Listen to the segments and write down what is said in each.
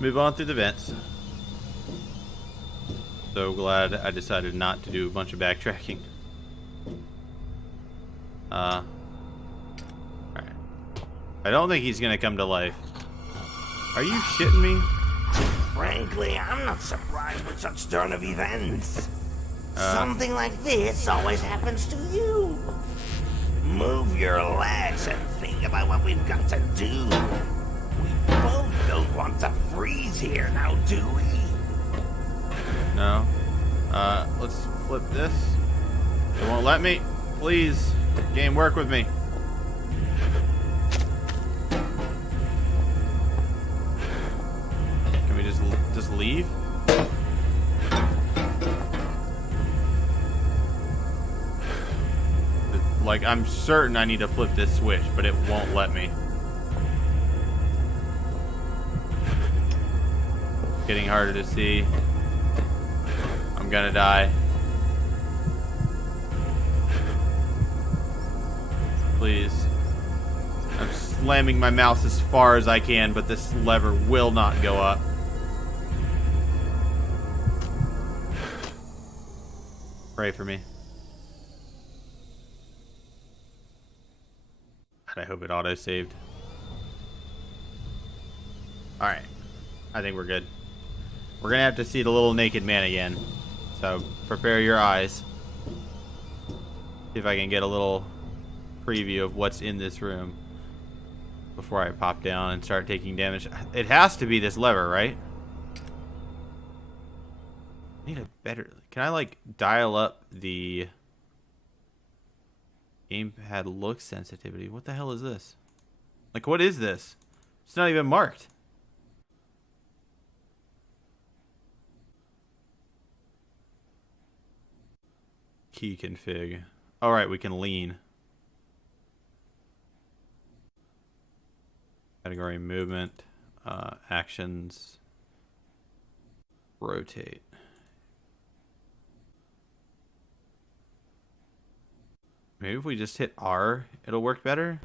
Move on through the vents. So glad I decided not to do a bunch of backtracking. Alright. I don't think he's gonna come to life. Are you shitting me? Frankly, I'm not surprised with such turn of events. Something like this always happens to you. Move your legs and think about what we've got to do. We both don't want to freeze here now, do we? No. Let's flip this. It won't let me. Please, game, work with me. Can we just leave? Like, I'm certain I need to flip this switch, but it won't let me. Getting harder to see. I'm gonna die. Please. I'm slamming my mouse as far as I can, but this lever will not go up. Pray for me. I hope it auto-saved. Alright. I think we're good. We're gonna have to see the little naked man again. So, prepare your eyes. See if I can get a little preview of what's in this room before I pop down and start taking damage. It has to be this lever, right? I need a better... Can I, like, dial up the... Gamepad look sensitivity? What the hell is this? Like, what is this? It's not even marked. Key config. Alright, we can lean. Category movement. Actions. Rotate. Maybe if we just hit R, it'll work better?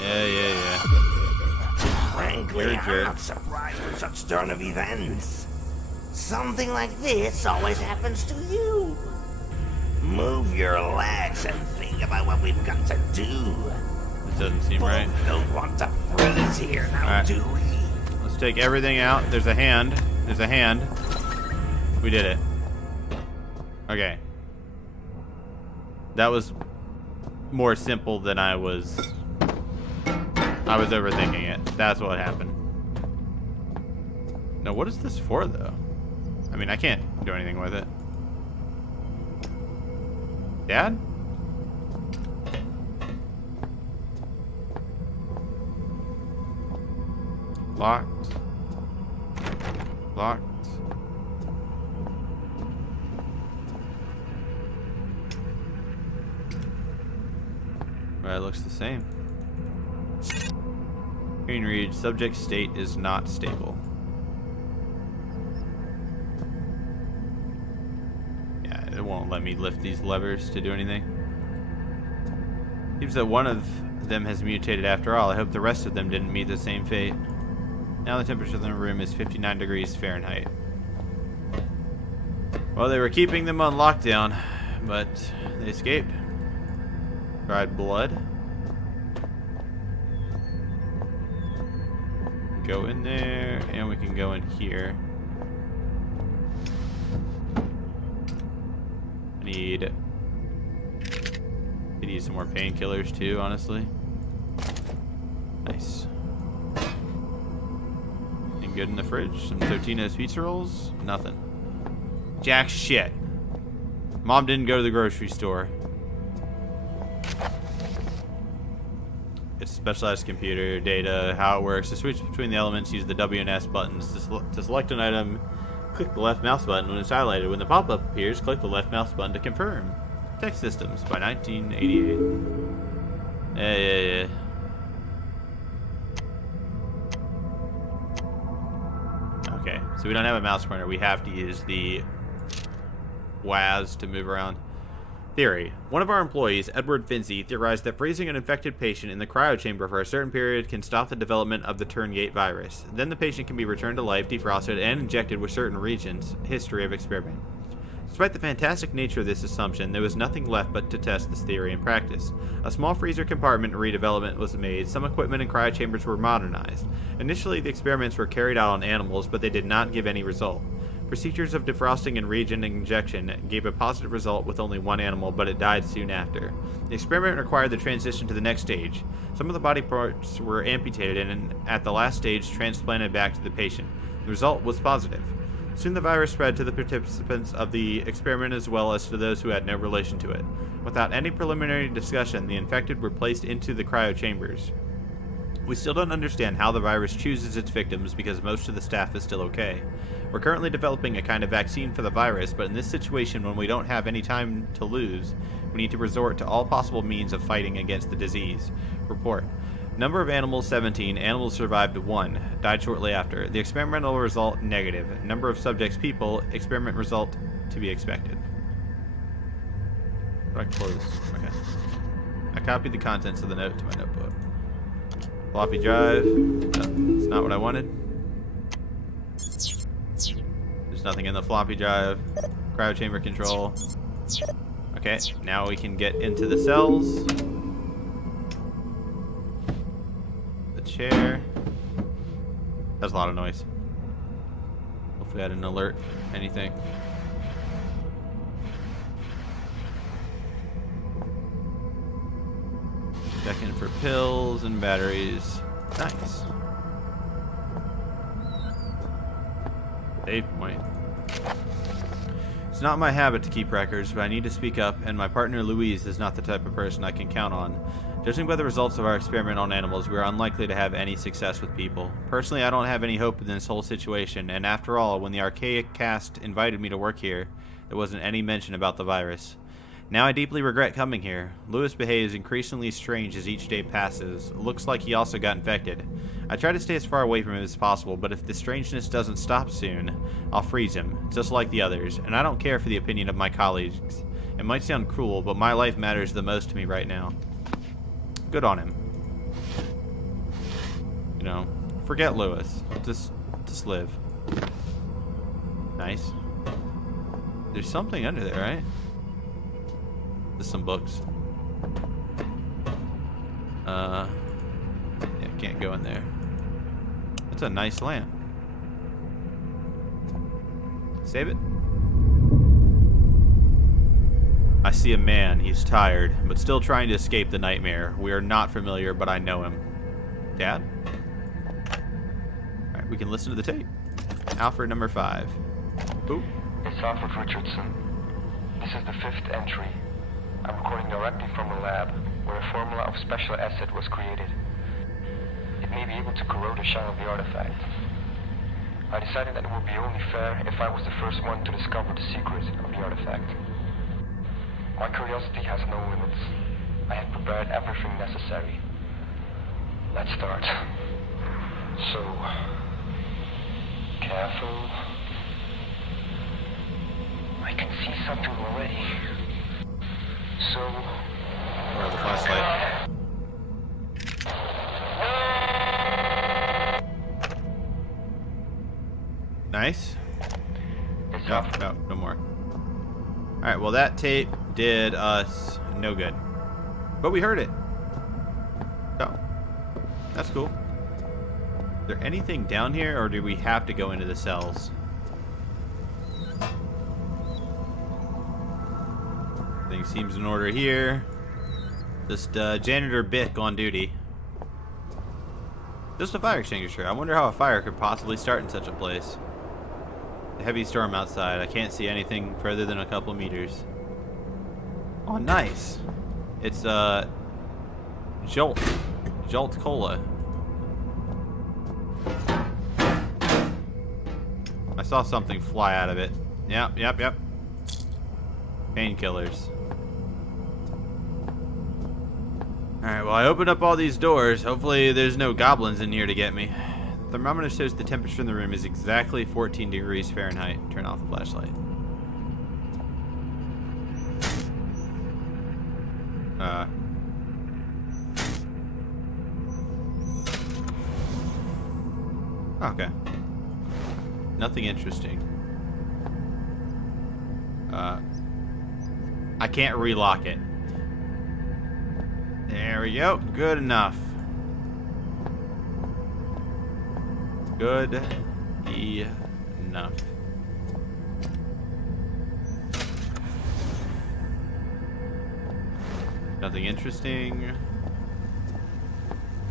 Yeah. Frankly, I'm not surprised with such turn of events. Something like this always happens to you. Move your legs and think about what we've got to do. This doesn't seem right. We don't want to freeze here now, do we? Let's take everything out. There's a hand. There's a hand. We did it. Okay. That was more simple than I was overthinking it. That's what happened. Now, what is this for, though? I mean, I can't do anything with it. Dad? Locked. Locked. It looks the same. Screen reads, subject state is not stable. Yeah, it won't let me lift these levers to do anything. Seems that one of them has mutated after all. I hope the rest of them didn't meet the same fate. Now the temperature in the room is 59 degrees Fahrenheit. Well, they were keeping them on lockdown, but they escaped. Dried blood. Go in there, and we can go in here. I need could use some more painkillers too, honestly. Nice. Anything good in the fridge? Some Totino's pizza rolls? Nothing. Jack shit. Mom didn't go to the grocery store. It's specialized computer data, how it works. To switch between the elements, use the W and S buttons. To select an item, click the left mouse button when it's highlighted. When the pop-up appears, click the left mouse button to confirm. Tech Systems by 1988. Yeah. Okay, so we don't have a mouse pointer. We have to use the WAS to move around. Theory. One of our employees, Edward Finzi, theorized that freezing an infected patient in the cryochamber for a certain period can stop the development of the Turngate virus. Then the patient can be returned to life, defrosted, and injected with certain regions. History of experiment. Despite the fantastic nature of this assumption, there was nothing left but to test this theory in practice. A small freezer compartment redevelopment was made, some equipment and cryochambers were modernized. Initially, the experiments were carried out on animals, but they did not give any result. Procedures of defrosting and region injection gave a positive result with only one animal, but it died soon after. The experiment required the transition to the next stage. Some of the body parts were amputated and, at the last stage, transplanted back to the patient. The result was positive. Soon the virus spread to the participants of the experiment as well as to those who had no relation to it. Without any preliminary discussion, the infected were placed into the cryochambers. We still don't understand how the virus chooses its victims because most of the staff is still okay. We're currently developing a kind of vaccine for the virus, but in this situation when we don't have any time to lose, we need to resort to all possible means of fighting against the disease. Report. Number of animals 17, animals survived 1, died shortly after. The experimental result negative. Number of subjects people, experiment result to be expected. How do I close? Okay. I copied the contents of the note to my notebook. Floppy drive. No, it's not what I wanted. There's nothing in the floppy drive. Cryochamber control. Okay, now we can get into the cells. The chair. That's a lot of noise. Hopefully I didn't alert anything. Checking for pills and batteries. Nice. Save point. It's not my habit to keep records, but I need to speak up, and my partner Louise is not the type of person I can count on. Judging by the results of our experiment on animals, we are unlikely to have any success with people. Personally, I don't have any hope in this whole situation, and after all, when the Archaic cast invited me to work here, there wasn't any mention about the virus. Now I deeply regret coming here. Lewis behaves increasingly strange as each day passes. Looks like he also got infected. I try to stay as far away from him as possible, but if the strangeness doesn't stop soon, I'll freeze him, just like the others, and I don't care for the opinion of my colleagues. It might sound cruel, but my life matters the most to me right now. Good on him. You know, forget Lewis. Just live. Nice. There's something under there, right? There's some books. Yeah, can't go in there. That's a nice lamp. Save it. I see a man. He's tired, but still trying to escape the nightmare. We are not familiar, but I know him. Dad? Alright, we can listen to the tape. Alfred number 5. Ooh. It's Alfred Richardson. This is the 5th entry. I'm recording directly from a lab where a formula of special acid was created. It may be able to corrode the shell of the artifact. I decided that it would be only fair if I was the first one to discover the secret of the artifact. My curiosity has no limits. I have prepared everything necessary. Let's start. So, careful. I can see something already. So, where the flashlight? Nice. No more. Alright, well that tape did us no good. But we heard it. So, that's cool. Is there anything down here, or do we have to go into the cells? Everything seems in order here. Just janitor Bick on duty. Just a fire extinguisher. I wonder how a fire could possibly start in such a place. A heavy storm outside. I can't see anything further than a couple meters. Oh, nice. It's Jolt Cola. I saw something fly out of it. Yep. Painkillers. Alright, well I opened up all these doors. Hopefully there's no goblins in here to get me. The thermometer shows the temperature in the room is exactly 14 degrees Fahrenheit. Turn off the flashlight. Okay. Nothing interesting. I can't relock it. There we go. Good enough. Good enough. Nothing interesting.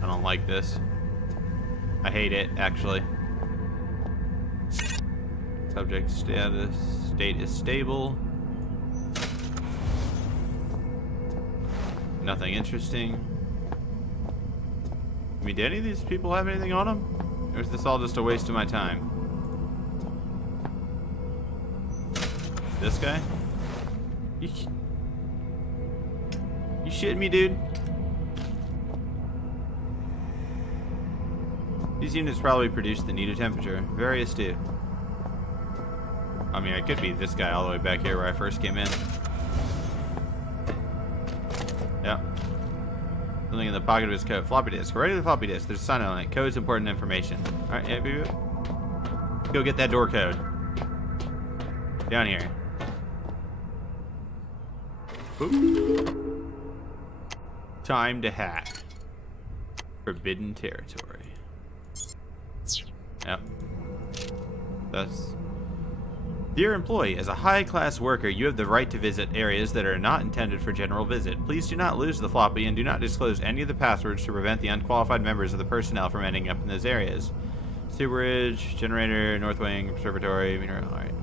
I don't like this. I hate it, actually. Subject status. State is stable. Nothing interesting. I mean, do any of these people have anything on them? Or is this all just a waste of my time? This guy? You shitting me, dude? These units probably produce the needed temperature. Very astute. I mean, I could be this guy all the way back here where I first came in. Yep. Something in the pocket of his coat. Floppy disk. Ready to the floppy disk. There's a sign on it. Code's important information. Alright, yeah, baby. Go get that door code. Down here. Boop. Time to hack. Forbidden territory. Yep. That's... Dear employee, as a high-class worker, you have the right to visit areas that are not intended for general visit. Please do not lose the floppy and do not disclose any of the passwords to prevent the unqualified members of the personnel from ending up in those areas. Sewerage, generator, North Wing, observatory, mineral. Alright.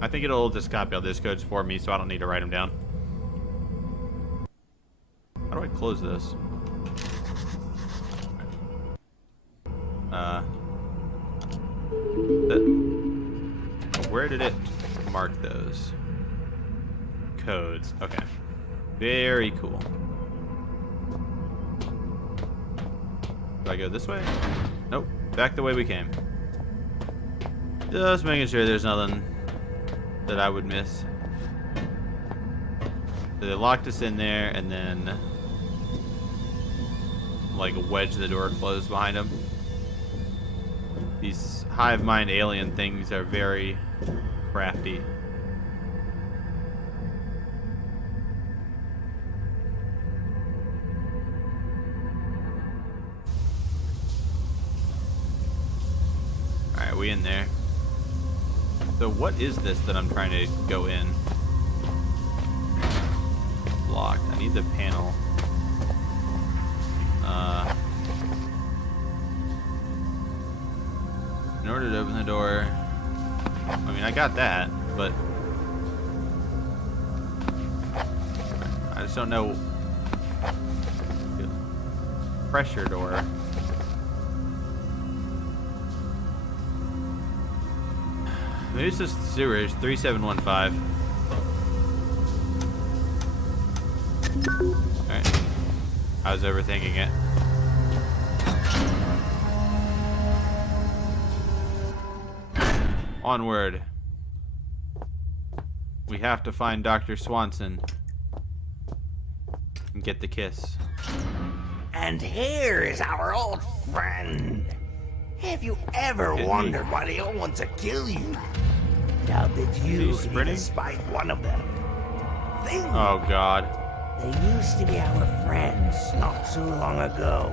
I think it'll just copy all those codes for me, so I don't need to write them down. How do I close this? Where did it mark those? Codes. Okay. Very cool. Do I go this way? Nope. Back the way we came. Just making sure there's nothing that I would miss. So they locked us in there and then like wedge the door closed behind them. These hive mind alien things are very crafty. Alright, we in there. So what is this that I'm trying to go in? Locked. I need the panel. In order to open the door, I mean, I got that, but I just don't know. Pressure door. Maybe it's just sewerage. 3715. Alright. I was overthinking it. Onward. We have to find Dr. Swanson and get the kiss. And here is our old friend. Have you ever wondered why they all want to kill you? Now that you be despite one of them. Think. Oh God. They used to be our friends not too long ago.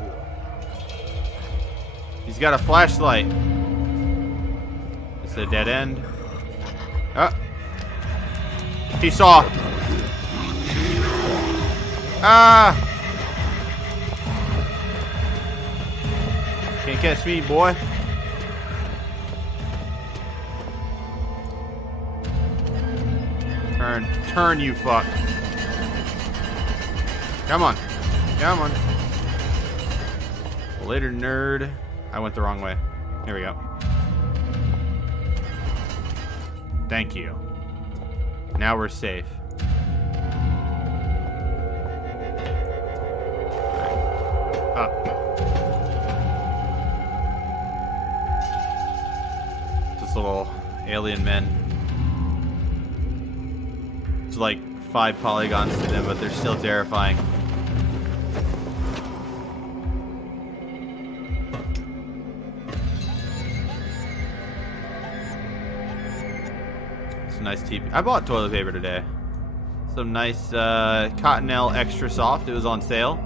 He's got a flashlight. It's a dead end. Oh. He saw. Ah. Can't catch me, boy. Turn, you fuck. Come on. Come on. Later, nerd. I went the wrong way. Here we go. Thank you. Now we're safe. Up. Just little alien men. It's like 5 polygons to them, but they're still terrifying. nice TP. I bought toilet paper today. Some nice Cottonelle Extra Soft. It was on sale.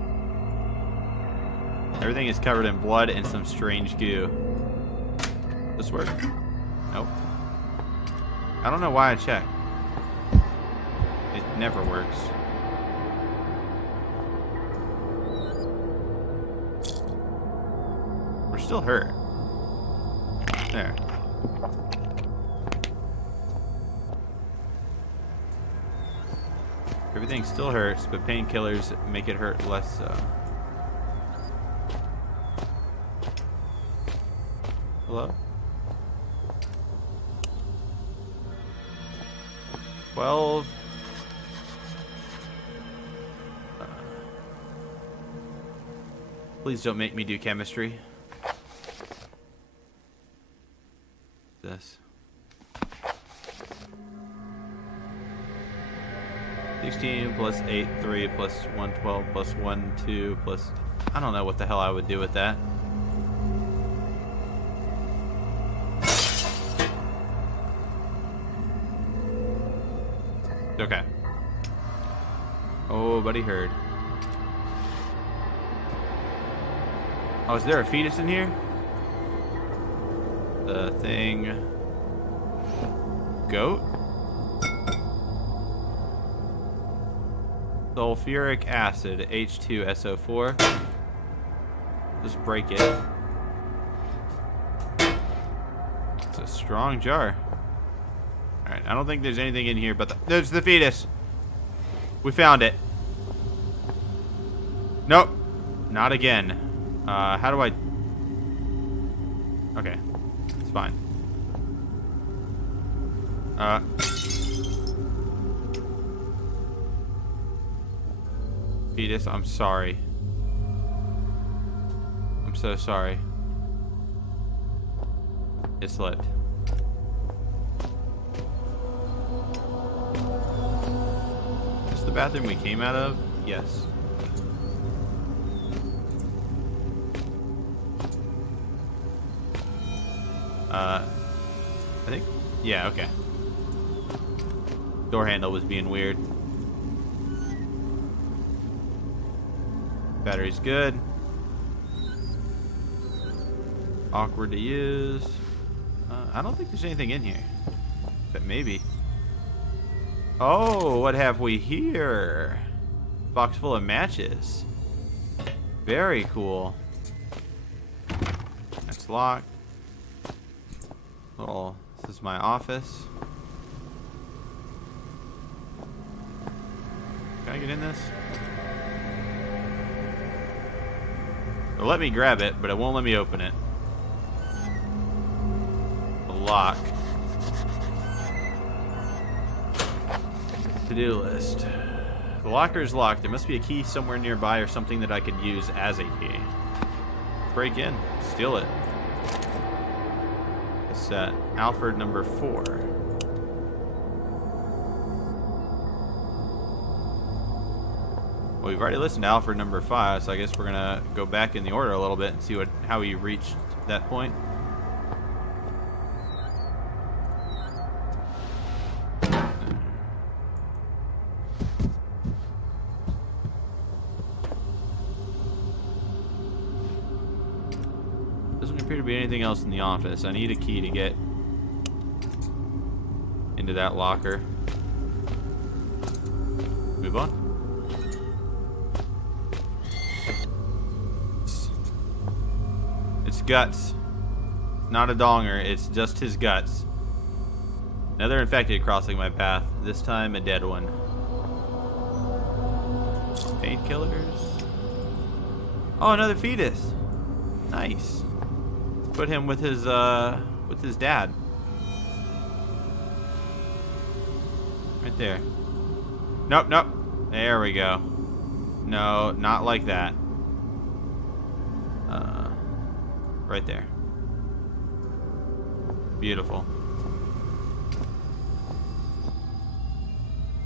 Everything is covered in blood and some strange goo. This work? Nope. I don't know why I checked. It never works. We're still hurt. There. Everything still hurts, but painkillers make it hurt less so. Hello? 12. Please don't make me do chemistry. This. 16 plus 8, 3 plus 1, 12 plus 1, 2 plus... I don't know what the hell I would do with that. Okay. Oh, buddy heard. Oh, is there a fetus in here? The thing... Goat? Sulfuric acid, H2SO4. Just break it. It's a strong jar. Alright, I don't think there's anything in here, but there's the fetus. We found it. Nope. Not again. How do I... Okay. It's fine. Fetus, I'm sorry. I'm so sorry. It slipped. Is this the bathroom we came out of? Yes. I think, yeah, okay. Door handle was being weird. Battery's good. Awkward to use. I don't think there's anything in here. But maybe. Oh, what have we here? Box full of matches. Very cool. That's locked. Little, this is my office. Can I get in this? It'll let me grab it, but it won't let me open it. The lock. To-do list. The locker is locked. There must be a key somewhere nearby or something that I could use as a key. Break in. Steal it. It's Alfred number 4. Well, we've already listened to Alfred number 5, so I guess we're gonna go back in the order a little bit and see how he reached that point. Doesn't appear to be anything else in the office. I need a key to get into that locker. Move on. It's guts. Not a donger, it's just his guts. Another infected crossing my path. This time a dead one. Painkillers. Oh, another fetus. Nice. Put him with his dad. Right there. Nope, nope. There we go. No, not like that. Right there. Beautiful.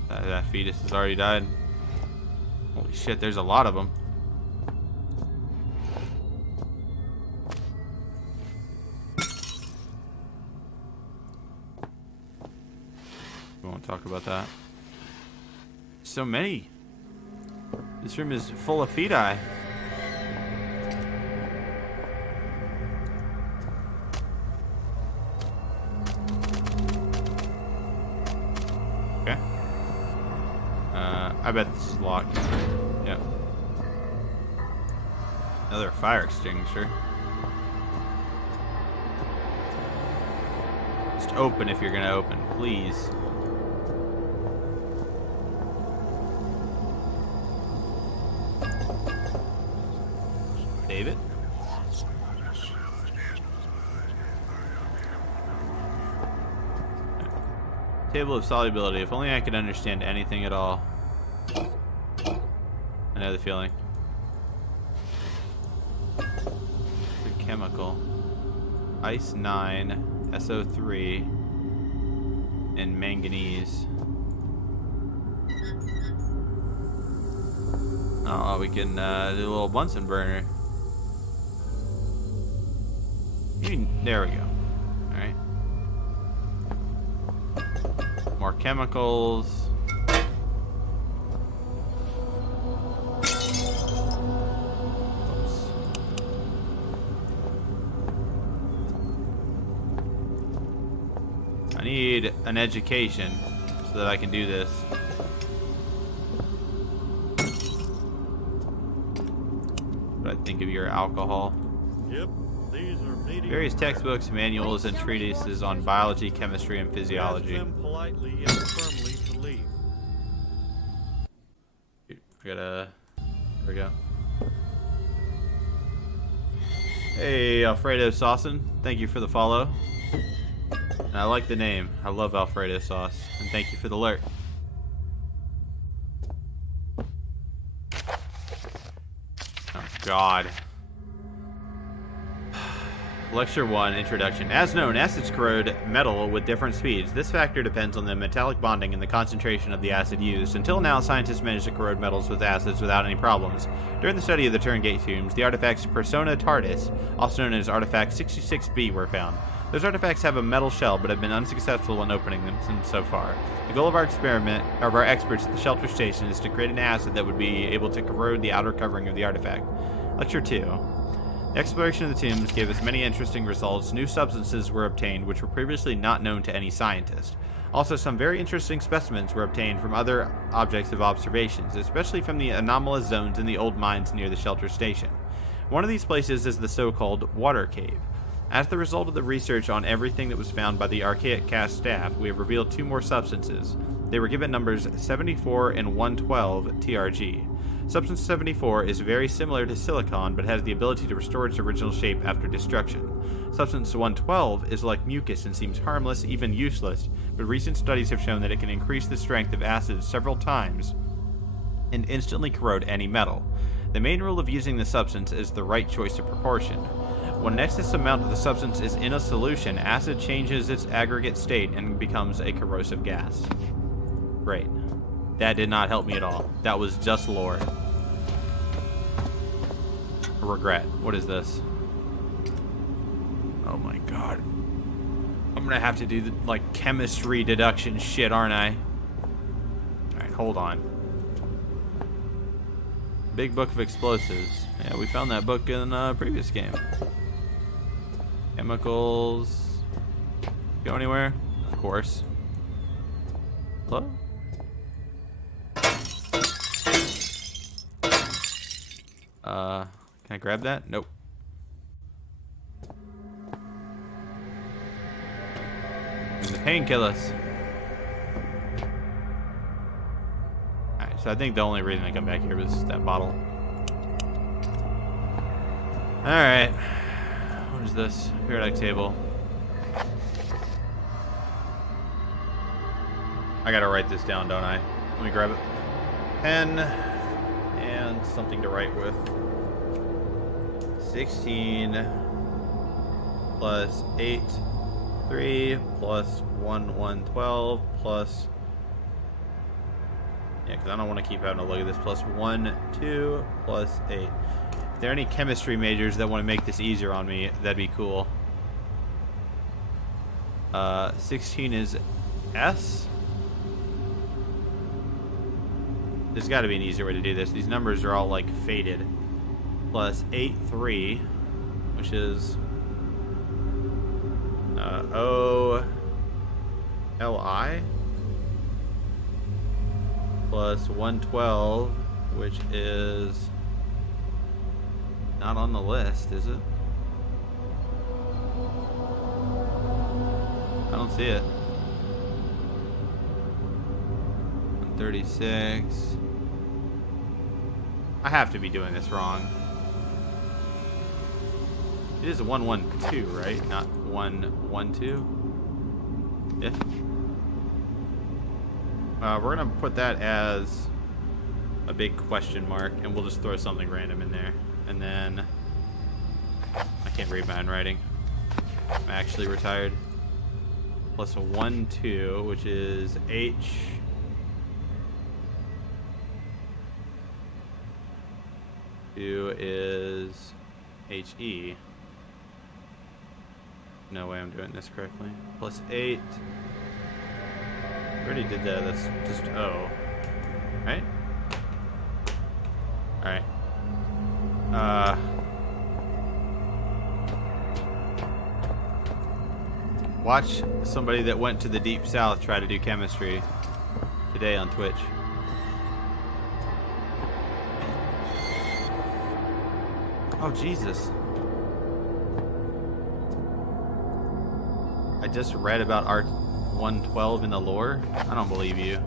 That fetus has already died. Holy shit, there's a lot of them. joke about that. So many. This room is full of feti. Okay. I bet this is locked. Yep. Another fire extinguisher. Just open if you're gonna open, please. David? Table of solubility. If only I could understand anything at all. I know the feeling. The chemical. Ice 9, SO3, and manganese. Oh, we can do a little Bunsen burner. There we go. Alright. More chemicals. Oops. I need an education so that I can do this. What I think of your alcohol. Yep. These are Various textbooks, manuals, and treatises on biology, chemistry, and physiology. Ask them politely yet firmly to leave. I gotta... There we go. Hey, Alfredo Saucin. Thank you for the follow. And I like the name. I love Alfredo sauce. And thank you for the alert. Oh, God. Lecture 1, Introduction. As known, acids corrode metal with different speeds. This factor depends on the metallic bonding and the concentration of the acid used. Until now, scientists managed to corrode metals with acids without any problems. During the study of the Turngate tombs, the artifacts Persona TARDIS, also known as Artifact 66B, were found. Those artifacts have a metal shell, but have been unsuccessful in opening them so far. The goal of our experiment, of our experts at the shelter station, is to create an acid that would be able to corrode the outer covering of the artifact. Lecture 2. The exploration of the tombs gave us many interesting results. New substances were obtained which were previously not known to any scientist. Also, some very interesting specimens were obtained from other objects of observations, especially from the anomalous zones in the old mines near the shelter station. One of these places is the so-called Water Cave. As the result of the research on everything that was found by the Archaic Cast staff, we have revealed 2 more substances. They were given numbers 74 and 112 TRG. Substance 74 is very similar to silicon, but has the ability to restore its original shape after destruction. Substance 112 is like mucus and seems harmless, even useless, but recent studies have shown that it can increase the strength of acids several times and instantly corrode any metal. The main rule of using the substance is the right choice of proportion. When an excess amount of the substance is in a solution, acid changes its aggregate state and becomes a corrosive gas. Great. That did not help me at all. That was just lore. Regret. What is this? Oh my god. I'm gonna have to do the, like, chemistry deduction shit, aren't I? Alright, hold on. Big Book of Explosives. Yeah, we found that book in a previous game. Chemicals. Go anywhere? Of course. Hello? Can I grab that? Nope. And the painkillers. Alright, so I think the only reason I come back here was that bottle. Alright. What is this? Periodic table. I gotta write this down, don't I? Let me grab it. Pen and something to write with. 16 plus 8, 3 plus 1, 112 plus... Yeah, because I don't want to keep having to look at this. Plus 1, 2 plus 8. If there are any chemistry majors that want to make this easier on me, that'd be cool. 16 is S. There's got to be an easier way to do this. These numbers are all like faded. Plus 8-3, which is O-L-I. Plus 112, which is not on the list, is it? I don't see it. 136. I have to be doing this wrong. It is a 112, right? Not 112. Yeah. We're gonna put that as a big question mark, and we'll just throw something random in there. And then I can't read my handwriting. I'm actually retired. Plus a 1-2, which is H. Two is HE. No way I'm doing this correctly. Plus 8. Already did that. That's just O. Right? Alright. Watch somebody that went to the Deep South try to do chemistry today on Twitch. Oh, Jesus. I just read about R112 in the lore. I don't believe you.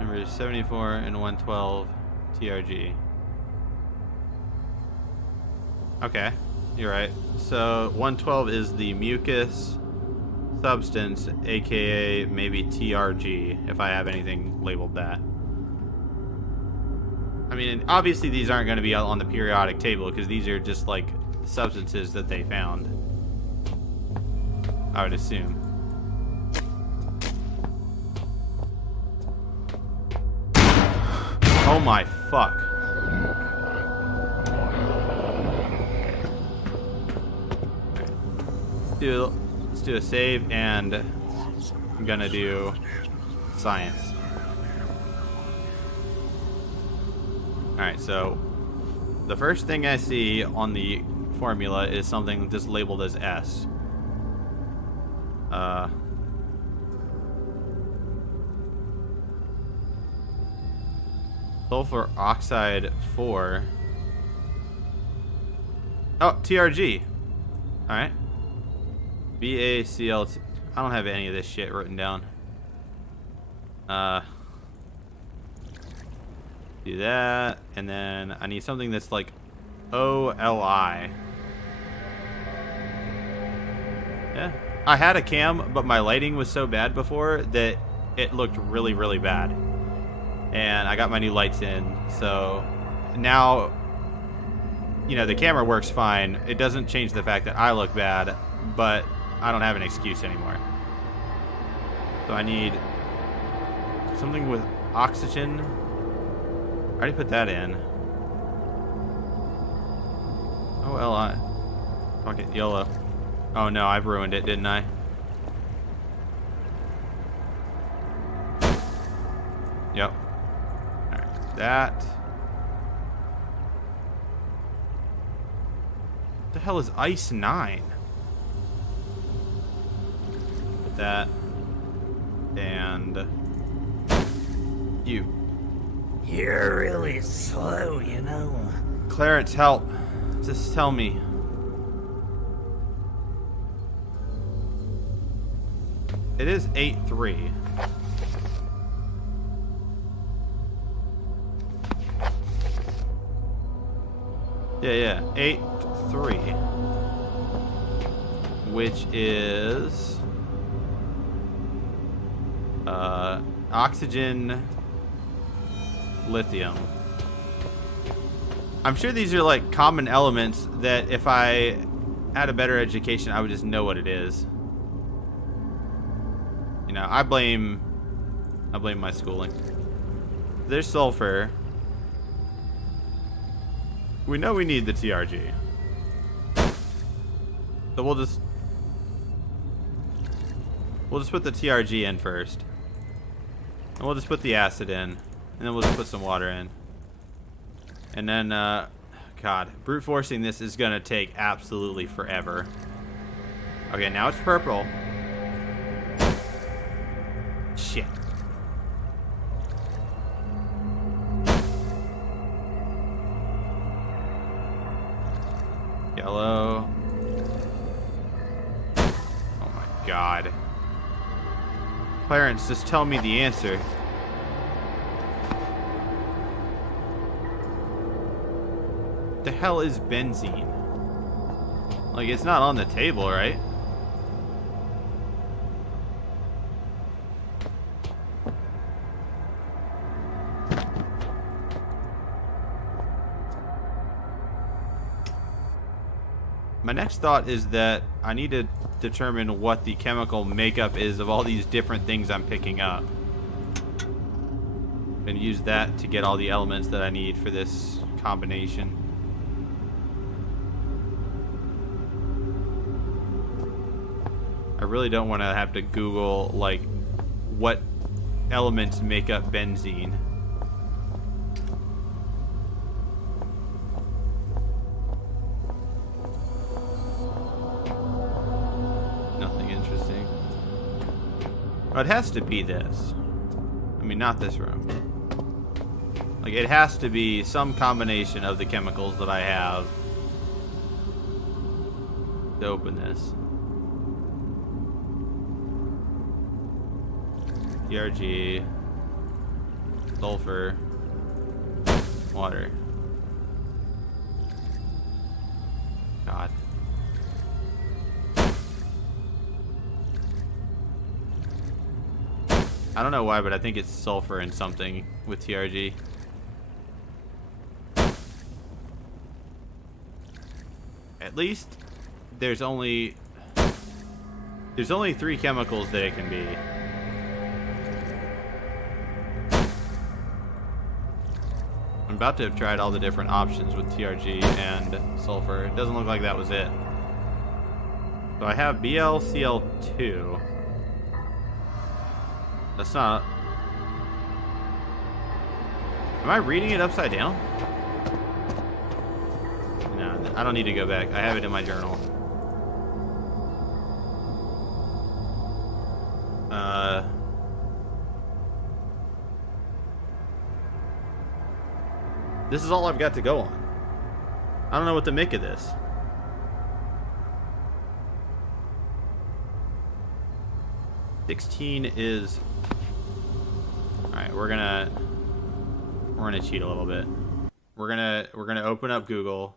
Number 74 and 112 TRG. Okay, you're right. So 112 is the mucus substance, aka maybe TRG, if I have anything labeled that. I mean, obviously these aren't going to be on the periodic table because these are just like substances that they found, I would assume. Oh my fuck. Let's do a save, and I'm gonna do science. Alright, so the first thing I see on the formula is something just labeled as S. Sulfur oxide 4. Oh, TRG. Alright. BACLT. I don't have any of this shit written down. Do that, and then I need something that's like OLI. Yeah. I had a cam, but my lighting was so bad before that it looked really, really bad. And I got my new lights in, so now, you know, the camera works fine. It doesn't change the fact that I look bad, but I don't have an excuse anymore. So I need something with oxygen. I already put that in. OLI. Fuck it, YOLO. Oh no, I've ruined it, didn't I? Yep. Alright, that. What the hell is Ice 9? Put that. And you. You're really slow, you know. Clarence, help. Just tell me. It is 8-3. Yeah, 8-3. Which is oxygen, lithium. I'm sure these are like common elements that if I had a better education, I would just know what it is. You know, I blame my schooling. There's sulfur. We know we need the TRG. So we'll just We'll just put the TRG in first. And we'll just put the acid in. And then we'll just put some water in. And then, God, brute forcing this is gonna take absolutely forever. Okay, now it's purple. Shit. Yellow. Oh my God. Clarence, just tell me the answer. The hell is benzene? Like, it's not on the table, right? My next thought is that I need to determine what the chemical makeup is of all these different things I'm picking up. And use that to get all the elements that I need for this combination. I really don't want to have to Google, like, what elements make up benzene. Nothing interesting. Oh, it has to be this. I mean, not this room. Like, it has to be some combination of the chemicals that I have to open this. TRG, sulfur, water. God. I don't know why, but I think it's sulfur and something with TRG. At least there's only 3 chemicals that it can be. I'm about to have tried all the different options with TRG and sulfur. It doesn't look like that was it. So I have BlCl2. That's not... Am I reading it upside down? No, I don't need to go back. I have it in my journal. This is all I've got to go on. I don't know what to make of this. $16 is... Alright, we're gonna cheat a little bit. We're gonna open up Google,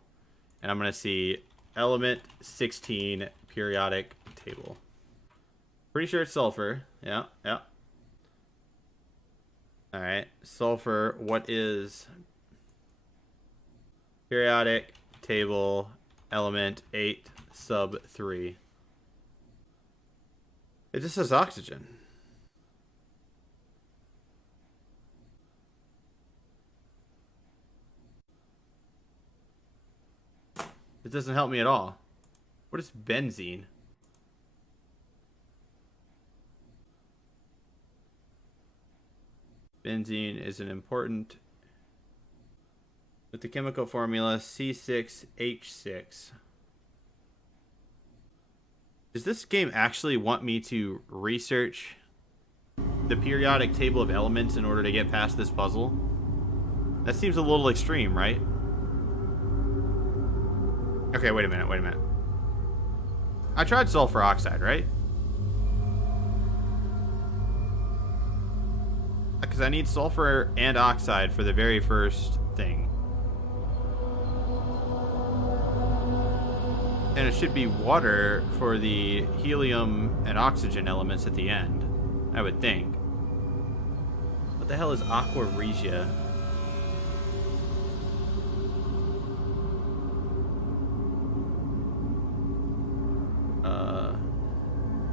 and I'm gonna see element 16 periodic table. Pretty sure it's sulfur. Yeah, yeah. Alright, sulfur, what is periodic table element 8 sub 3? It just says oxygen. It doesn't help me at all. What is benzene? Benzene is an important... with the chemical formula C6H6. Does this game actually want me to research the periodic table of elements in order to get past this puzzle? That seems a little extreme, right? Okay, wait a minute, wait a minute. I tried sulfur oxide, right? Because I need sulfur and oxide for the very first thing. And it should be water for the helium and oxygen elements at the end, I would think. What the hell is aqua regia?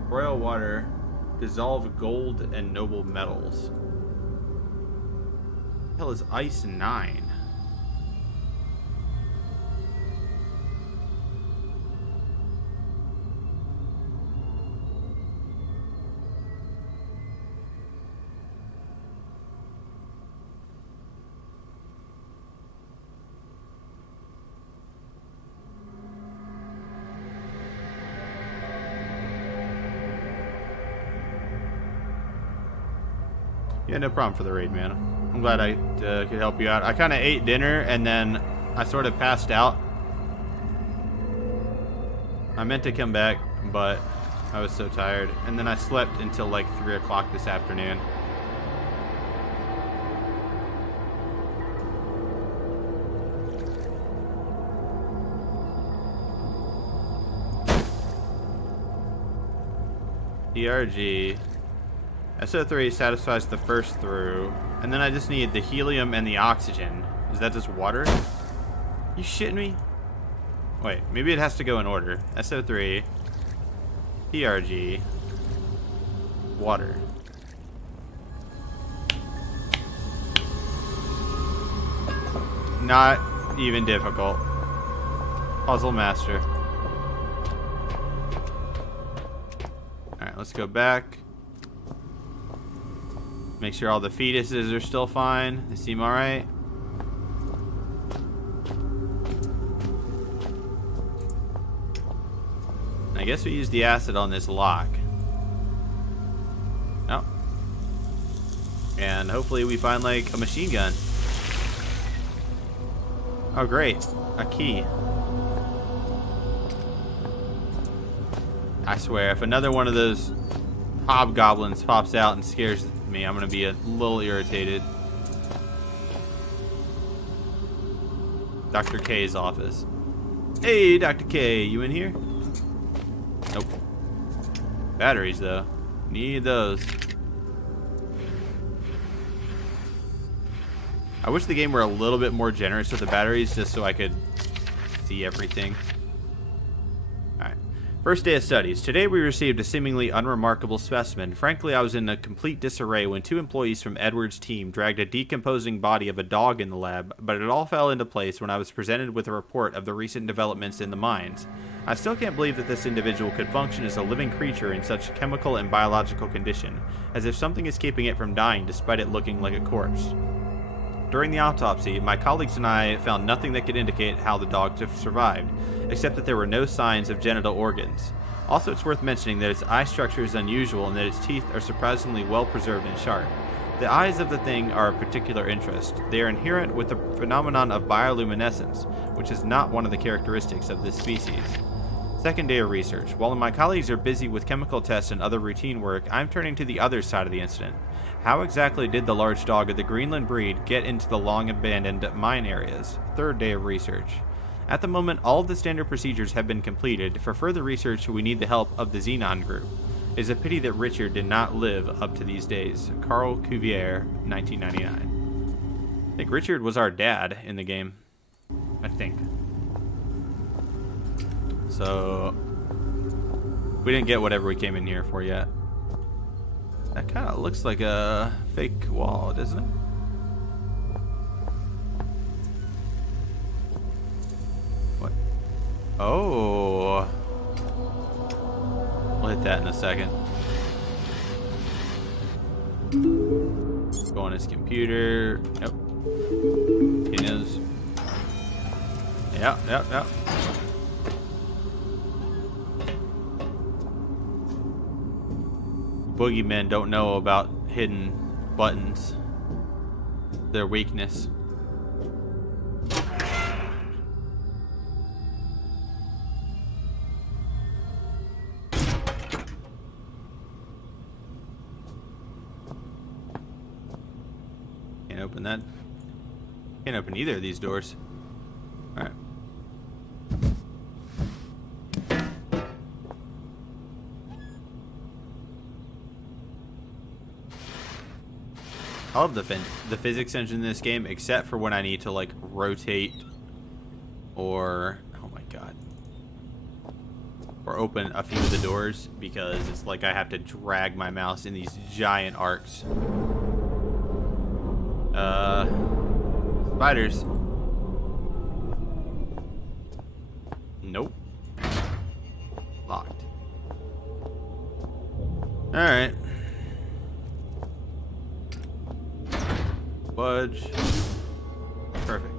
Royal water, dissolve gold and noble metals. What the hell is ice 9? Yeah, no problem for the raid, man. I'm glad I could help you out. I kind of ate dinner and then I sort of passed out. I meant to come back, but I was so tired. And then I slept until like 3 o'clock this afternoon. DRG. SO3 satisfies the first through, and then I just need the helium and the oxygen. Is that just water? You shitting me? Wait, maybe it has to go in order. SO3, PRG, water. Not even difficult. Puzzle master. Alright, let's go back. Make sure all the fetuses are still fine. They seem alright. I guess we use the acid on this lock. Oh. And hopefully we find like a machine gun. Oh great, a key. I swear, if another one of those hobgoblins pops out and scares me, I'm gonna be a little irritated. Dr. K's office. Hey, Dr. K, you in here? Nope. Batteries, though. Need those. I wish the game were a little bit more generous with the batteries just so I could see everything. Alright. First day of studies. Today we received a seemingly unremarkable specimen. Frankly, I was in a complete disarray when 2 employees from Edward's team dragged a decomposing body of a dog in the lab, but it all fell into place when I was presented with a report of the recent developments in the mines. I still can't believe that this individual could function as a living creature in such chemical and biological condition, as if something is keeping it from dying despite it looking like a corpse. During the autopsy, my colleagues and I found nothing that could indicate how the dog survived, except that there were no signs of genital organs. Also, it's worth mentioning that its eye structure is unusual and that its teeth are surprisingly well preserved and sharp. The eyes of the thing are of particular interest. They are inherent with the phenomenon of bioluminescence, which is not one of the characteristics of this species. Second day of research. While my colleagues are busy with chemical tests and other routine work, I'm turning to the other side of the incident. How exactly did the large dog of the Greenland breed get into the long-abandoned mine areas? Third day of research. At the moment, all of the standard procedures have been completed. For further research, we need the help of the Xenon group. It is a pity that Richard did not live up to these days. Carl Cuvier, 1999. I think Richard was our dad in the game. I think. So, we didn't get whatever we came in here for yet. That kind of looks like a fake wall, doesn't it? What? Oh. We'll hit that in a second. Go on his computer. Yep. He knows. Yep. Boogeymen don't know about hidden buttons. Their weakness. Can't open that. Can't open either of these doors. Alright. I love the physics engine in this game, except for when I need to like rotate or oh my god, or open a few of the doors, because it's like I have to drag my mouse in these giant arcs. Spiders. Nope. Locked. All right. Fudge. Perfect.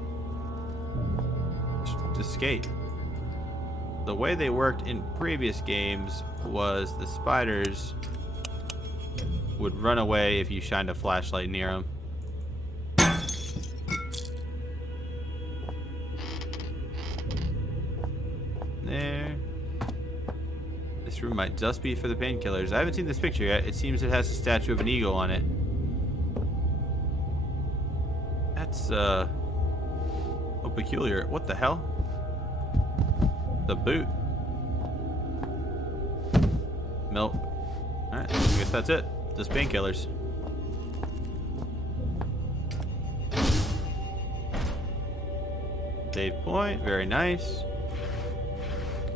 Just escape. The way they worked in previous games was the spiders would run away if you shined a flashlight near him. There. This room might just be for the painkillers. I haven't seen this picture yet. It seems it has a statue of an eagle on it. That's, oh, peculiar. What the hell? The boot. Milk. Alright, I guess that's it. Just painkillers. Save point. Very nice.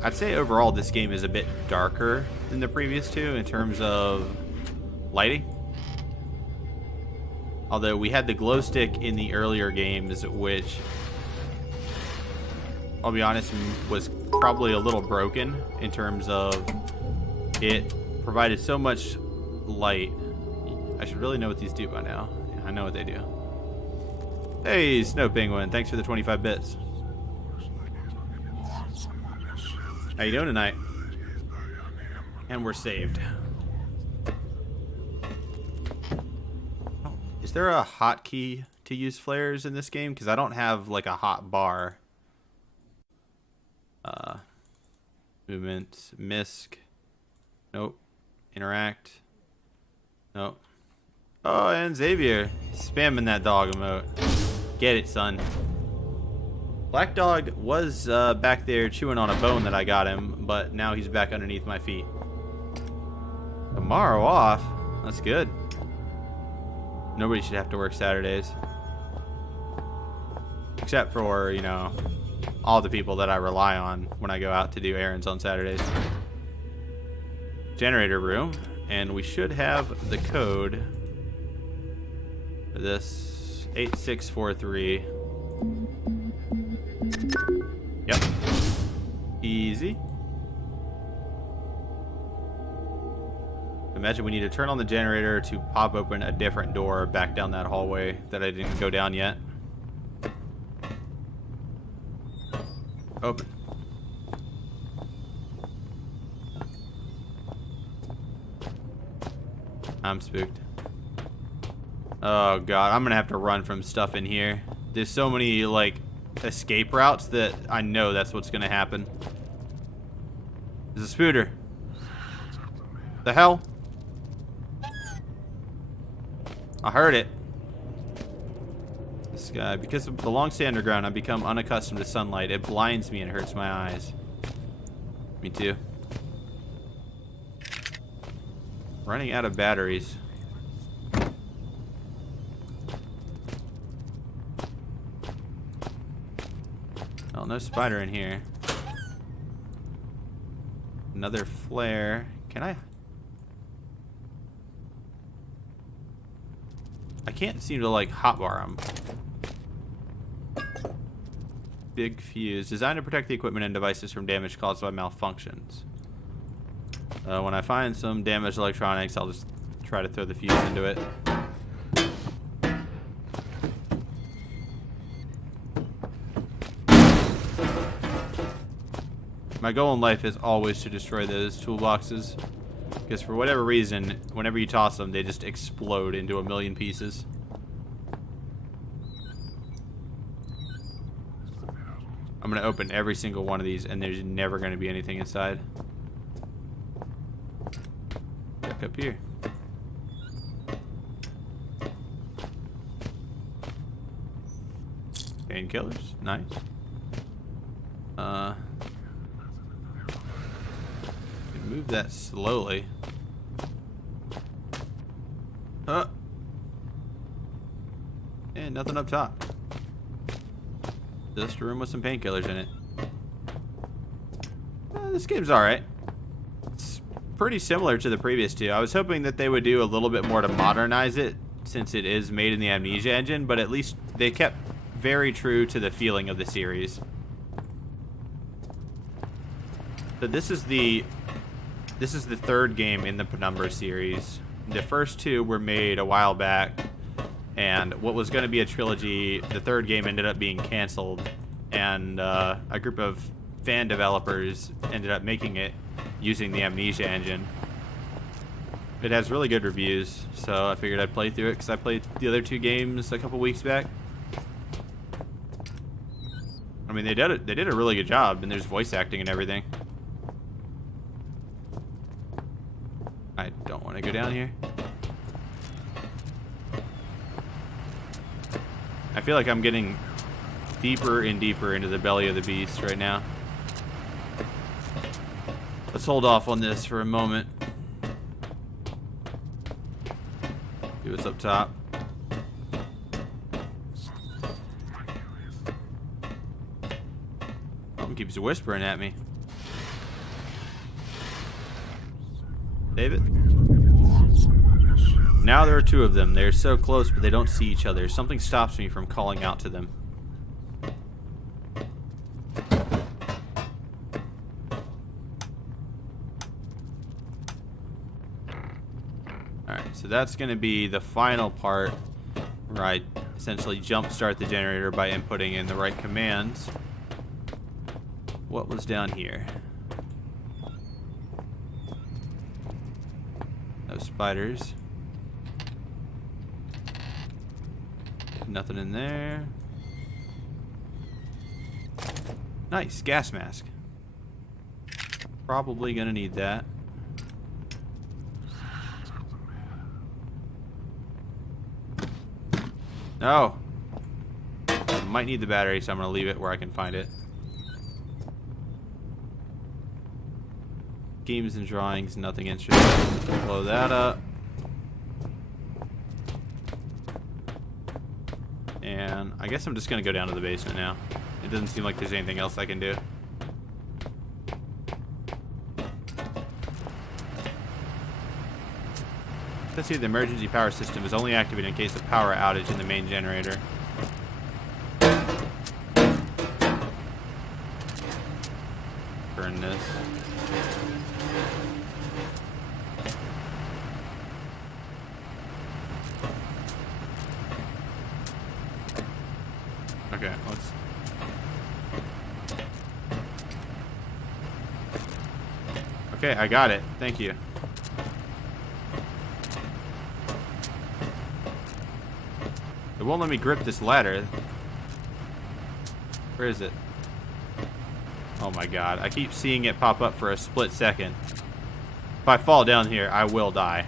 I'd say overall this game is a bit darker than the previous two in terms of lighting. Although we had the glow stick in the earlier games, which, I'll be honest, was probably a little broken in terms of it provided so much light. I should really know what these do by now. Yeah, I know what they do. Hey, Snow Penguin, thanks for the 25 bits. How you doing tonight? And we're saved. Is there a hotkey to use flares in this game? Because I don't have like a hot bar. Movement, misc. Nope. Interact. Nope. Oh, and Xavier spamming that dog emote. Get it, son. Black Dog was back there chewing on a bone that I got him, but now he's back underneath my feet. Tomorrow off? That's good. Nobody should have to work Saturdays. Except for, you know, all the people that I rely on when I go out to do errands on Saturdays. Generator room, and we should have the code for this 8643. Yep. Easy. Imagine we need to turn on the generator to pop open a different door back down that hallway that I didn't go down yet. Open. I'm spooked. Oh god, I'm gonna have to run from stuff in here. There's so many, like, escape routes that I know that's what's gonna happen. There's a spooter. The hell? I heard it. This guy, because of the long stay underground, I've become unaccustomed to sunlight. It blinds me and hurts my eyes. Me too. Running out of batteries. Oh, no spider in here. Another flare. Can I? I can't seem to, like, hotbar them. Big fuse. Designed to protect the equipment and devices from damage caused by malfunctions. When I find some damaged electronics, I'll just try to throw the fuse into it. My goal in life is always to destroy those toolboxes. Because for whatever reason, whenever you toss them, they just explode into a million pieces. I'm going to open every single one of these, and there's never going to be anything inside. Back up here. Painkillers. Nice. Move that slowly. And nothing up top. Just a room with some painkillers in it. This game's alright. It's pretty similar to the previous two. I was hoping that they would do a little bit more to modernize it, since it is made in the Amnesia engine, but at least they kept very true to the feeling of the series. So this is the third game in the Penumbra series. The first two were made a while back, and what was going to be a trilogy, the third game ended up being canceled, and a group of fan developers ended up making it using the Amnesia engine. It has really good reviews, so I figured I'd play through it because I played the other 2 games a couple weeks back. I mean, they did a really good job, and there's voice acting and everything. I don't want to go down here. I feel like I'm getting deeper and deeper into the belly of the beast right now. Let's hold off on this for a moment. See what's up top. Something keeps whispering at me. David? Now there are 2 of them. They're so close, but they don't see each other. Something stops me from calling out to them. Alright, so that's going to be the final part where I essentially jumpstart the generator by inputting in the right commands. What was down here? No spiders. Nothing in there. Nice, gas mask. Probably gonna need that. No. I might need the battery, so I'm gonna leave it where I can find it. Schemes and drawings, nothing interesting. Blow that up. And I guess I'm just gonna go down to the basement now. It doesn't seem like there's anything else I can do. Let's see, the emergency power system is only activated in case of power outage in the main generator. Burn this. Okay, let's... Okay, I got it. Thank you. It won't let me grip this ladder. Where is it? Oh my god. I keep seeing it pop up for a split second. If I fall down here, I will die.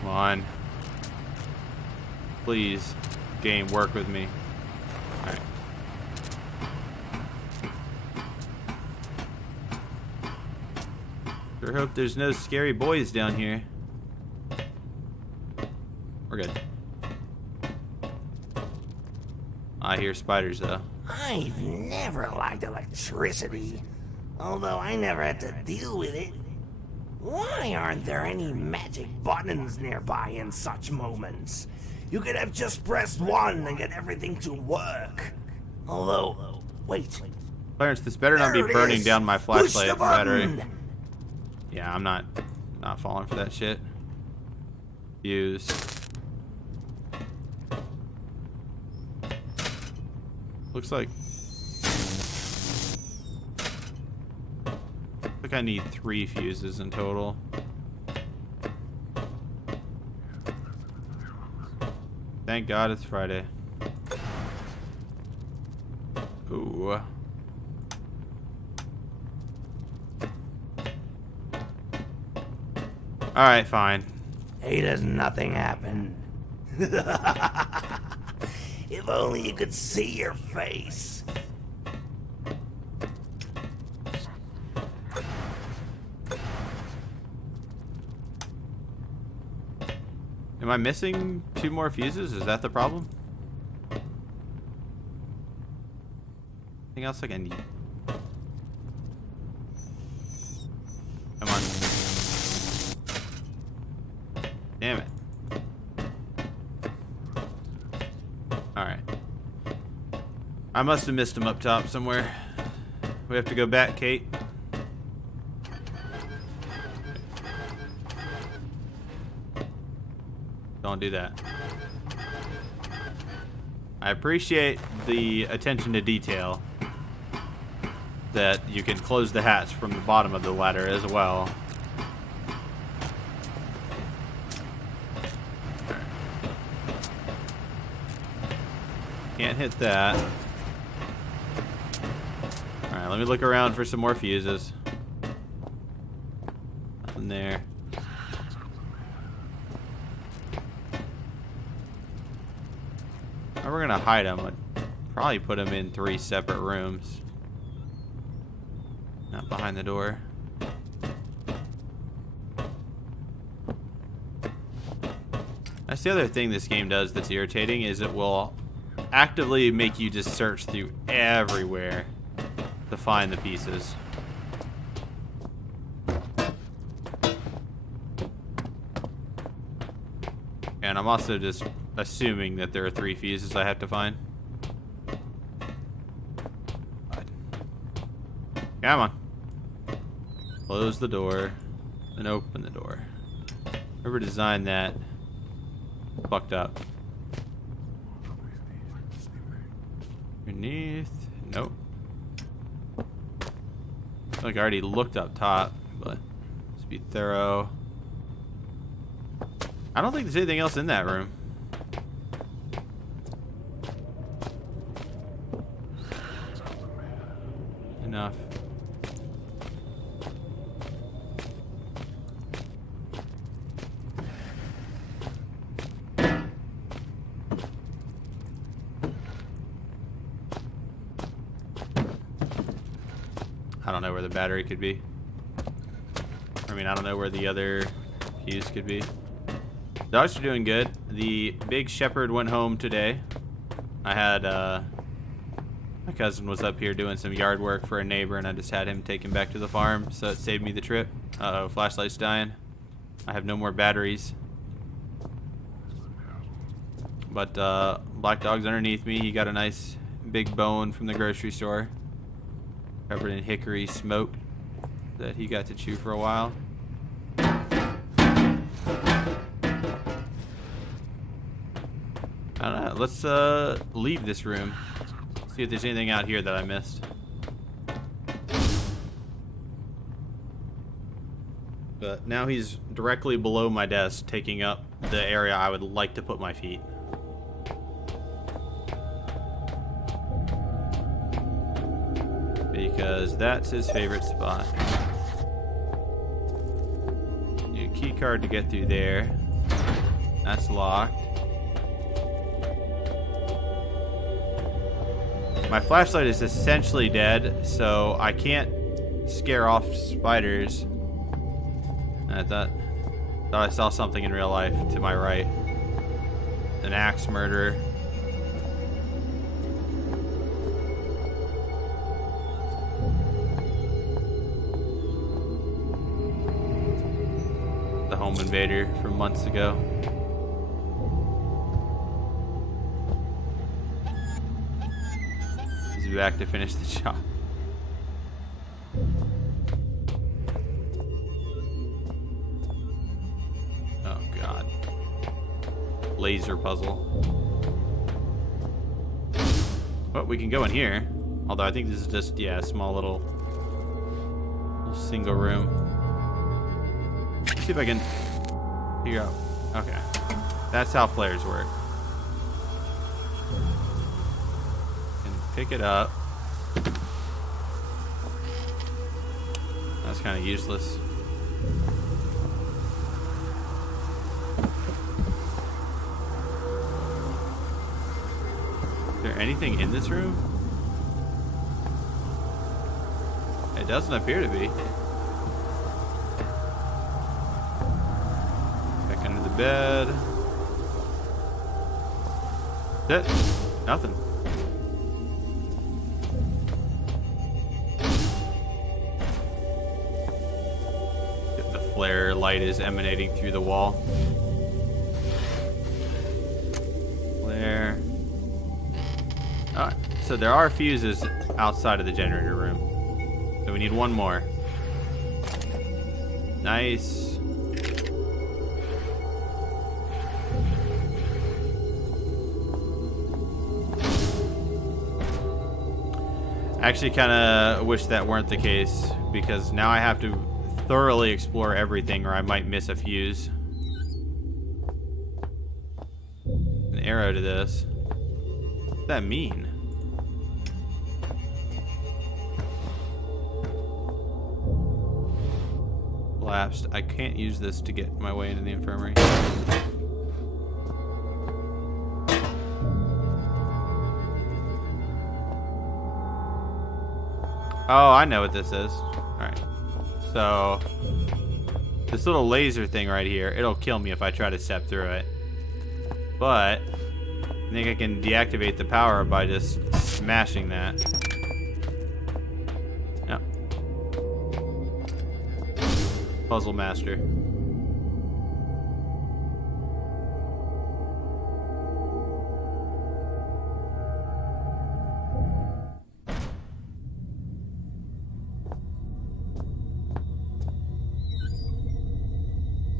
Come on. Please, game, work with me. Alright. Sure hope there's no scary boys down here. We're good. I hear spiders though. I've never liked electricity, although I never had to deal with it. Why aren't there any magic buttons nearby in such moments? You could have just pressed 1 and get everything to work. Although, wait. Clarence, this better not be There it burning is. down my Push flashlight the and battery. button. Yeah, I'm not falling for that shit. Use. Looks like I need 3 fuses in total. Thank God it's Friday. Ooh. Alright, fine. Hey, does nothing happen? If only you could see your face. Am I missing 2 more fuses? Is that the problem? Anything else I can need? Come on. Damn it. Alright. I must have missed him up top somewhere. We have to go back, Kate. Don't do that. I appreciate the attention to detail. that you can close the hatch from the bottom of the ladder as well. Can't hit that. Alright, let me look around for some more fuses. Nothing there. How we're gonna hide them? I'd probably put them in 3 separate rooms. Not behind the door. That's the other thing this game does that's irritating, is it will actively make you just search through everywhere to find the pieces. And I'm also just assuming that there are 3 fuses I have to find. Come on. Close the door and open the door. Whoever designed that fucked up. Underneath. Nope. Like I already looked up top, but let's be thorough. I don't think there's anything else in that room. Enough. I don't know where the battery could be. I mean, I don't know where the other fuse could be. Dogs are doing good. The big shepherd went home today. I had, my cousin was up here doing some yard work for a neighbor, and I just had him take him back to the farm, so it saved me the trip. Uh-oh, flashlight's dying. I have no more batteries. But, Black Dog's underneath me. He got a nice big bone from the grocery store, covered in hickory smoke that he got to chew for a while. I don't know. Let's leave this room. See if there's anything out here that I missed. But now he's directly below my desk, taking up the area I would like to put my feet. Because that's his favorite spot. Need a key card to get through there. That's locked. My flashlight is essentially dead, so I can't scare off spiders. I thought I saw something in real life to my right. An axe murderer. The home invader from months ago. He's back to finish the job. Oh god. Laser puzzle. But we can go in here. Although I think this is just, yeah, a small little single room. Let's see if I can figure out. Okay. That's how flares work. Pick it up. That's kind of useless. Is there anything in this room? It doesn't appear to be. Back under the bed. That's it. Nothing. Flare light is emanating through the wall. Flare. Alright, so there are fuses outside of the generator room. So we need one more. Nice. I actually kind of wish that weren't the case, because now I have to thoroughly explore everything or I might miss a fuse. An arrow to this. What does that mean? Collapsed. I can't use this to get my way into the infirmary. Oh, I know what this is. Alright. So, this little laser thing right here, it'll kill me if I try to step through it. But, I think I can deactivate the power by just smashing that. Yep. Puzzle master.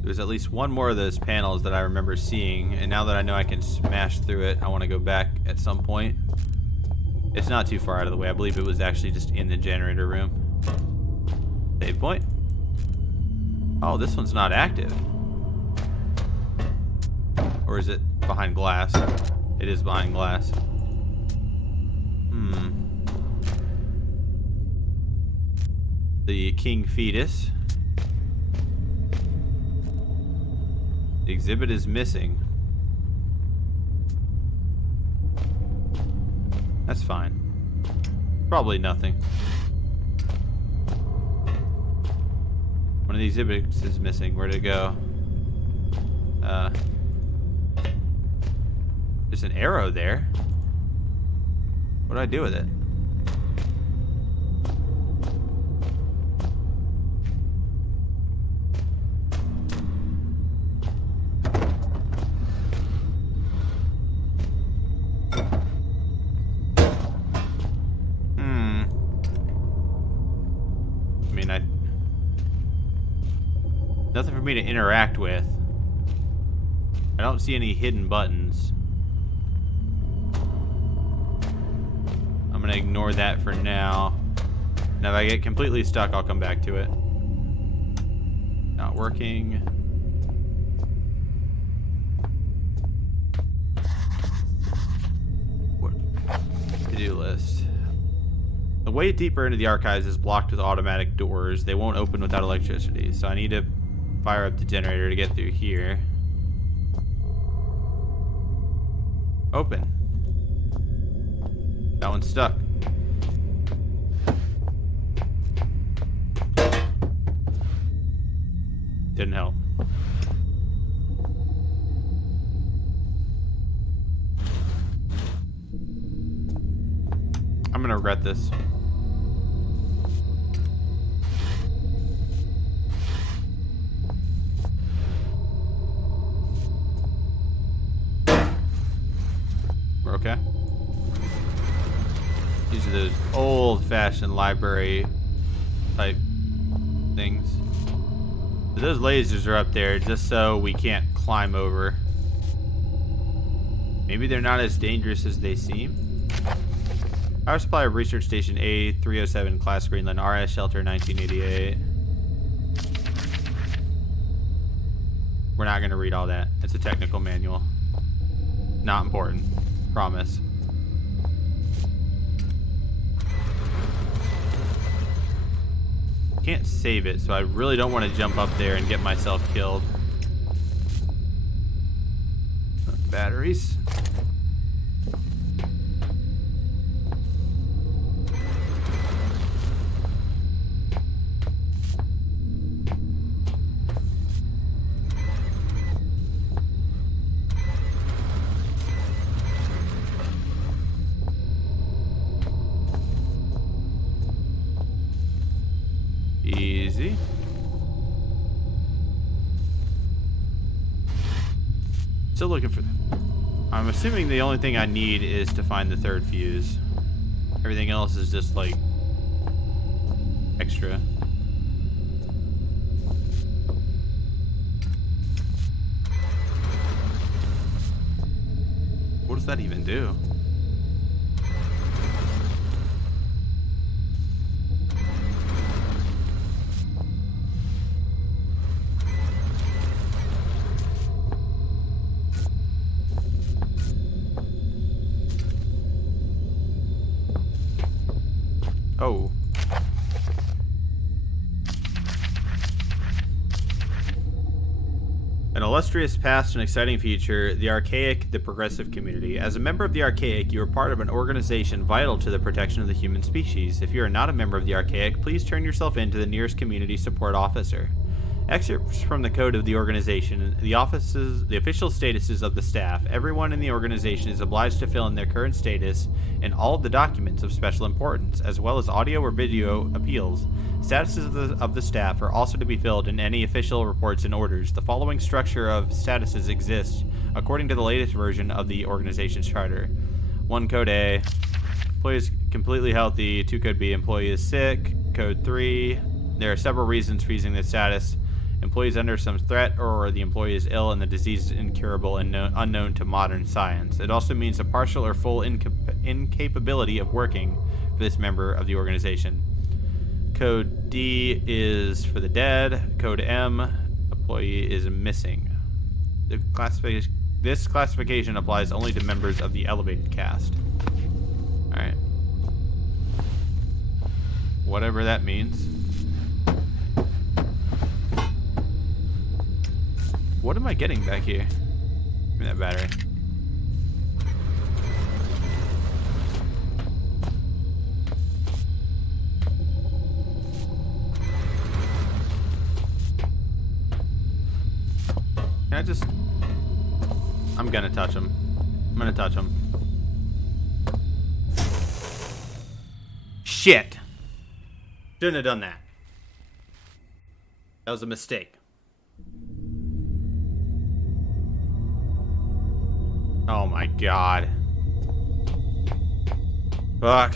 There's at least one more of those panels that I remember seeing, and now that I know I can smash through it, I want to go back at some point. It's not too far out of the way. I believe it was actually just in the generator room. Save point. Oh, this one's not active. Or is it behind glass? It is behind glass. The king fetus. The exhibit is missing. That's fine. Probably nothing. One of the exhibits is missing. Where'd it go? There's an arrow there. What do I do with it? Nothing for me to interact with. I don't see any hidden buttons. I'm gonna ignore that for now. Now if I get completely stuck, I'll come back to it. Not working. What? To-do list. The way deeper into the archives is blocked with automatic doors. They won't open without electricity, so I need to fire up the generator to get through here. Open. That one's stuck. Didn't help. I'm gonna regret this. Okay. These are those old-fashioned library type things. But those lasers are up there just so we can't climb over. Maybe they're not as dangerous as they seem. Power supply of Research Station A307, Class Greenland, RS Shelter 1988. We're not going to read all that. It's a technical manual. Not important. Promise. Can't save it, so I really don't want to jump up there and get myself killed. Batteries. Easy. Still looking for them. I'm assuming the only thing I need is to find the third fuse. Everything else is just like extra. What does that even do? An illustrious past and exciting future, the Archaic, the progressive community. As a member of the Archaic, you are part of an organization vital to the protection of the human species. If you are not a member of the Archaic, please turn yourself in to the nearest community support officer. Excerpts from the code of the organization, the official statuses of the staff. Everyone in the organization is obliged to fill in their current status and all of the documents of special importance, as well as audio or video appeals. Statuses of the staff are also to be filled in any official reports and orders. The following structure of statuses exists according to the latest version of the organization's charter. 1 Code A, employee is completely healthy. 2 Code B, employee is sick. Code 3, there are several reasons for using this status. Employee is under some threat, or the employee is ill and the disease is incurable and unknown to modern science. It also means a partial or full incapability of working for this member of the organization. Code D is for the dead. Code M, employee is missing. This classification applies only to members of the elevated caste. Alright. Whatever that means. What am I getting back here? Give me that battery. Can I just... I'm gonna touch him. I'm gonna touch him. Shit! Shouldn't have done that. That was a mistake. Oh my god. Fuck.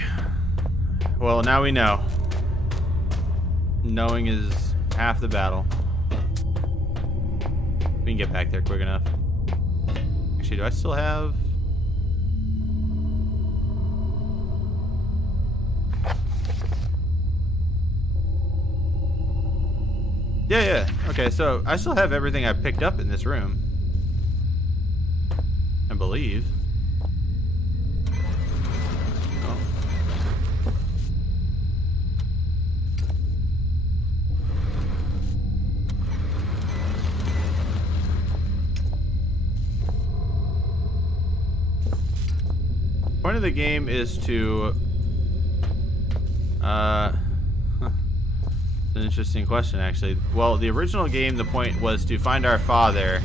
Well, now we know. Knowing is half the battle. We can get back there quick enough. Actually, do I still have... Yeah. Okay, so I still have everything I picked up in this room. I believe. Oh. Point of the game is to it's an interesting question, actually. Well, the original game, the point was to find our father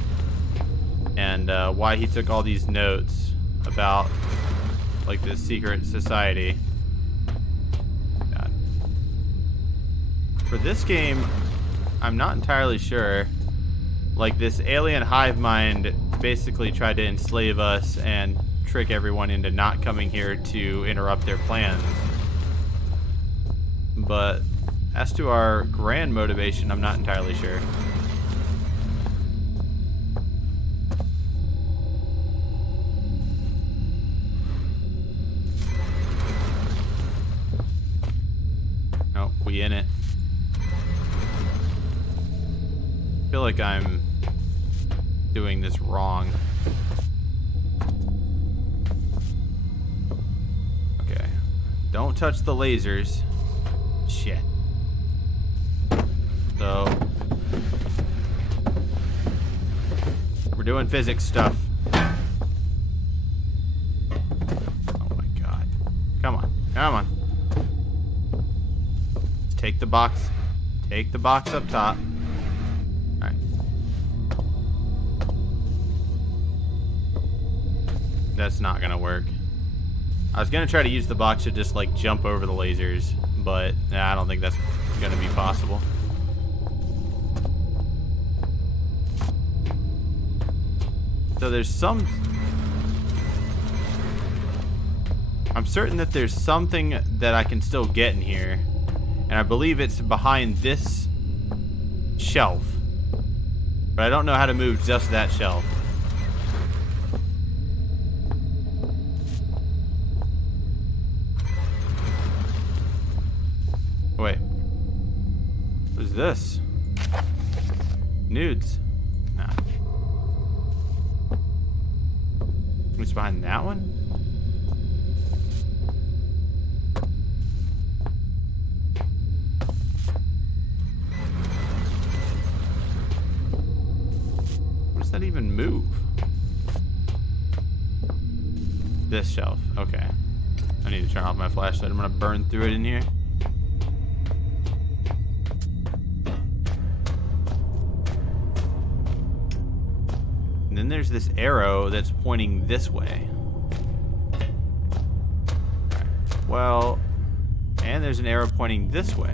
and why he took all these notes about like this secret society. God. For this game, I'm not entirely sure. Like, this alien hive mind basically tried to enslave us and trick everyone into not coming here to interrupt their plans. But as to our grand motivation, I'm not entirely sure. Oh, we in it. I feel like I'm doing this wrong. Okay. Don't touch the lasers. Shit. So we're doing physics stuff. Oh my god. Come on. Come on. Let's take the box. Take the box up top. Alright. That's not gonna work. I was gonna try to use the box to just like jump over the lasers, but I don't think that's gonna be possible. So there's some... I'm certain that there's something that I can still get in here. And I believe it's behind this shelf. But I don't know how to move just that shelf. Wait. What is this? Nudes. Nah. What's behind that one? does that even move? This shelf. Okay. I need to turn off my flashlight. I'm gonna burn through it in here. And then there's this arrow that's pointing this way. Well, and there's an arrow pointing this way.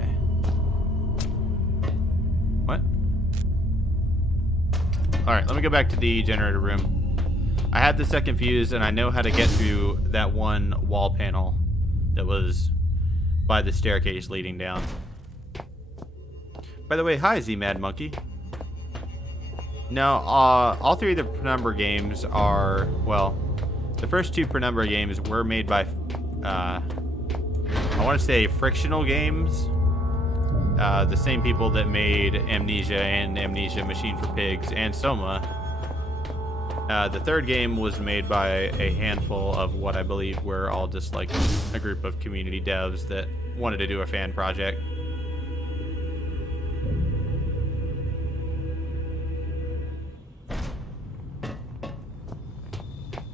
What? Alright, let me go back to the generator room. I had the second fuse, and I know how to get through that one wall panel that was by the staircase leading down. By the way, hi Z-Mad Monkey. No, all three of the Penumbra games are, well, the first two Penumbra games were made by, I want to say Frictional Games. The same people that made Amnesia and Amnesia Machine for Pigs and Soma. The third game was made by a handful of what I believe were all just like a group of community devs that wanted to do a fan project.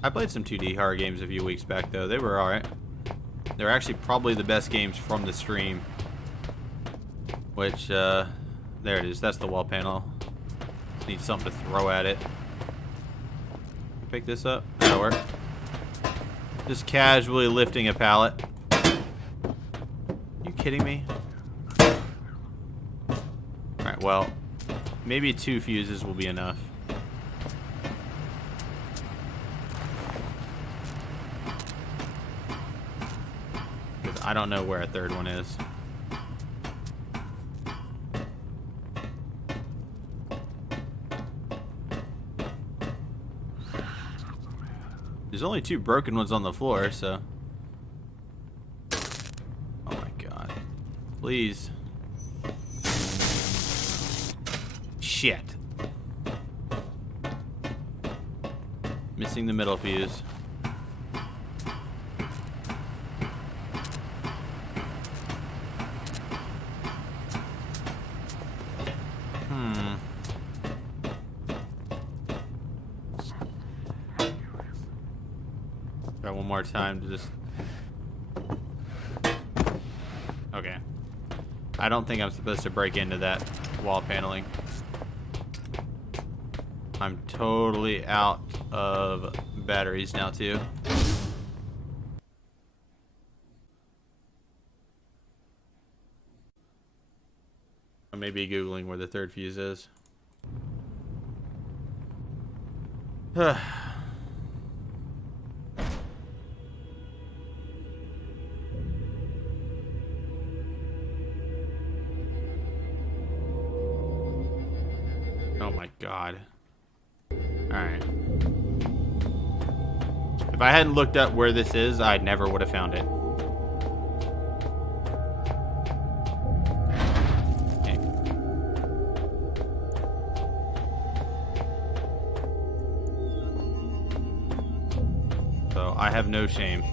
I played some 2D horror games a few weeks back though. They were alright. They're actually probably the best games from the stream. Which, there it is. That's the wall panel. Just need something to throw at it. Pick this up. That'll work. Just casually lifting a pallet. You kidding me? Alright, well, maybe 2 fuses will be enough. Because I don't know where a third one is. There's only 2 broken ones on the floor, so... Oh my god. Please. Shit. Missing the middle fuse. Try one more time to just... Okay. I don't think I'm supposed to break into that wall paneling. I'm totally out of batteries now too. I may be Googling where the third fuse is. Oh my god. Alright. If I hadn't looked up where this is, I never would have found it. Okay. So I have no shame.